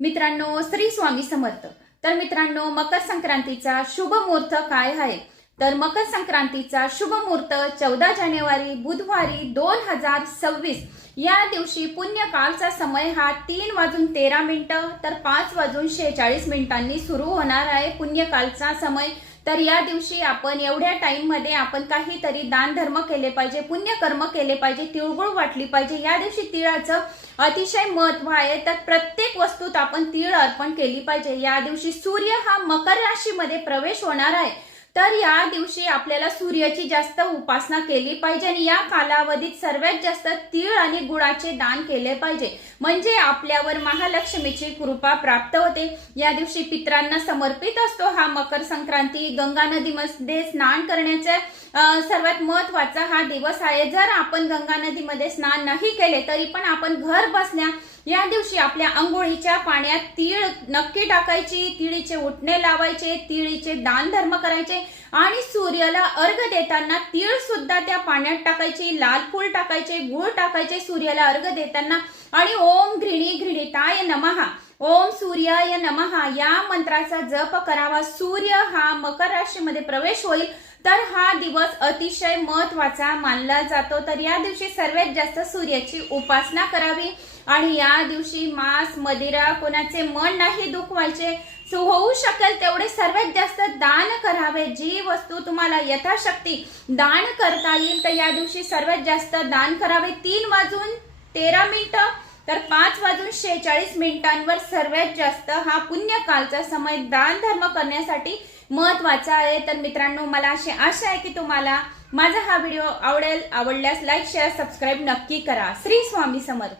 मित्रांनो, श्री स्वामी समर्थ। तर मित्रांनो, मकर संक्रांतीचा शुभ मुहूर्त काय आहे? तर मकर संक्रांतीचा शुभ मुहूर्त 14 जानेवारी बुधवारी 2026 या दिवशी पुण्यकालचा समय हा 3:13 तर 5:46 सुरू होणार आहे पुण्यकालचा समय। तर या दिवशी आपण एवढ्या टाइम मध्ये आपण काहीतरी दान धर्म केले पाहिजे, पुण्यकर्म केले पाहिजे, तिळगुळ वाटली पाहिजे। या दिवशी तिळाचं अतिशय महत्व आहे, तर प्रत्येक वस्तूत आपण तीळ अर्पण केली पाहिजे। या दिवशी सूर्य हा मकर राशीमध्ये प्रवेश होणार आहे, तर या दिवशी आपल्याला सूर्याची जास्त उपासना केली पाहिजे आणि या कालावधीत सर्वात जास्त तीळ आणि गुळाचे दान केले पाहिजे, म्हणजे आपल्यावर महालक्ष्मीची कृपा प्राप्त होते। या दिवशी पितरांना समर्पित असतो हा मकर संक्रांती। गंगा नदीमध्ये स्नान करण्याचा सर्वात महत्वाचा हा दिवस आहे। जर आपण गंगा नदीमध्ये स्नान नाही केले तरी पण आपण घर बसल्या या दिवशी आपल्या अंघोळीच्या पाण्यात तीळ नक्की टाकायची, तिळीचे उटणे लावायचे, तिळीचे दान धर्म करायचे आणि सूर्याला अर्घ्य देताना तीळ सुद्धा त्या पाण्यात टाकायची, लाल फूल टाकायचे, गुळ टाकायचे सूर्याला अर्घ्य देताना आणि ओम घृणी घृणिताय नमः, ओम सूर्याय नमः या मंत्राचा जप करावा। सूर्य हा मकर राशीमध्ये प्रवेश होईल तर हा दिवस अतिशय महत्वाचा मानला जातो। तर या दिवशी सर्वात जास्त सूर्याची उपासना करावी आणि या दिवशी मांस मदिरा कोणाचे मन नाही दुखवायचे, होऊ शकेल तेवढे सर्वात जास्त दान करावे। जी वस्तू तुम्हाला यथाशक्ती दान करता येईल तर या दिवशी सर्वात जास्त दान करावे। 3:13 तर 5:46 सर्वात जास्त हा पुण्यकालचा समय दान धर्म करण्यासाठी महत्वाचा आहे। तर मित्रांनो, मला अशी आशा आहे की तुम्हाला माझा हा व्हिडिओ आवडल्यास लाईक शेअर सबस्क्राईब नक्की करा। श्री स्वामी समर्थ।